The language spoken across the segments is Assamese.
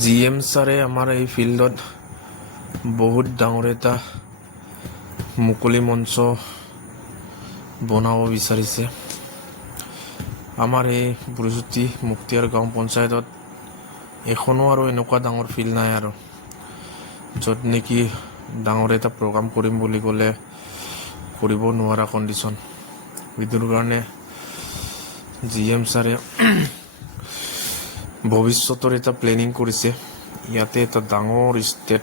GM ছাৰে আমাৰ এই ফিল্ডত বহুত ডাঙৰ এটা মুকলি মঞ্চ বনাব বিচাৰিছে। আমাৰ এই বুৰজ্যোতি মুক্তিয়াৰ গাঁও পঞ্চায়তত এখনো আৰু এনেকুৱা ডাঙৰ ফিল্ড নাই আৰু য'ত নেকি ডাঙৰ এটা প্ৰগ্ৰাম কৰিম বুলি ক'লে কৰিব নোৱাৰা কণ্ডিশ্যন। এইটোৰ কাৰণে GM ছাৰে ভৱিষ্যতৰ এটা প্লেনিং কৰিছে। ইয়াতে এটা ডাঙৰ ষ্টেট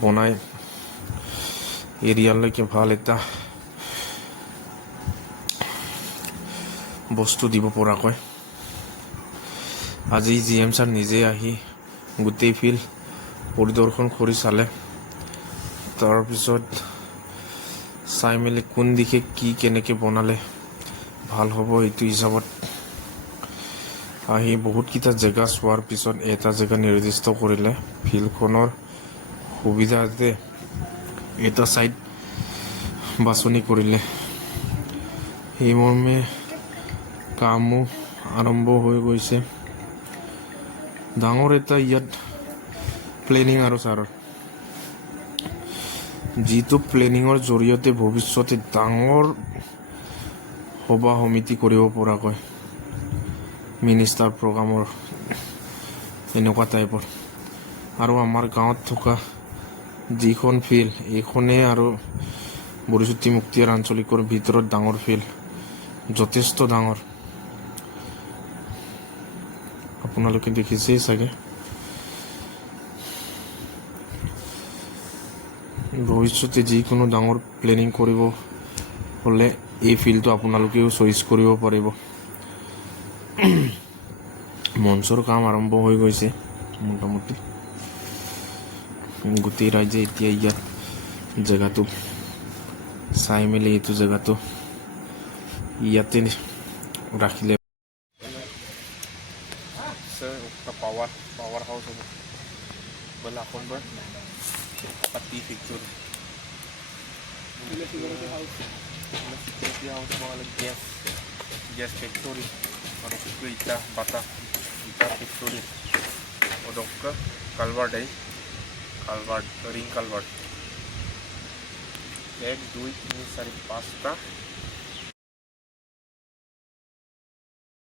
বনাই এৰিয়ালৈকে ভাল এটা বস্তু দিব পৰাকৈ। আজি GM ছাৰ নিজে আহি গোটেই ফিল্ড পৰিদৰ্শন কৰি চালে, তাৰপিছত চাই মেলি কোন দিশে কি কেনেকৈ বনালে ভাল হ'ব এইটো হিচাপত আহি বহুতকেইটা জেগা চোৱাৰ পিছত এটা জেগা নিৰ্দিষ্ট কৰিলে। ফিল্ডখনৰ সুবিধাতে এটা ছাইড বাছনি কৰিলে। সেইমৰ্মে কামো আৰম্ভ হৈ গৈছে। ডাঙৰ এটা ইয়াত প্লেনিং আৰু ছাৰৰ যিটো প্লেনিঙৰ জৰিয়তে ভৱিষ্যতে ডাঙৰ সভা সমিতি কৰিব পৰাকৈ মিনিষ্টাৰ প্ৰগ্ৰামৰ এনেকুৱা টাইপৰ। আৰু আমাৰ গাঁৱত থকা যিখন ফিল্ড এইখনেই আৰু বুৰজ্যোতি মুক্তিয়াৰ আঞ্চলিকৰ ভিতৰত ডাঙৰ ফিল্ড, যথেষ্ট ডাঙৰ। আপোনালোকে দেখিছেই চাগে। ভৱিষ্যতে যিকোনো ডাঙৰ প্লেনিং কৰিব হ'লে এই ফিল্ডটো আপোনালোকেও চইচ কৰিব পাৰিব। মঞ্চৰ কাম আৰম্ভ হৈ গৈছে মোটামুটি। গোটেই ৰাইজে এতিয়া ইয়াত জেগাটো চাই মেলি এইটো জেগাটো ইয়াতে ৰাখিলে পাৱাৰ হাউচ হ'ব বলে এখন পাতি ফেক্টৰী গ্যাস ফেক্টৰী আৰু ইটা বাটা ইটা ফেক্টৰী ওদক্কা কালভাৰ্ট কালভাৰ্ট ৰিং কালভাৰ্ট 1 2 3 4 5টা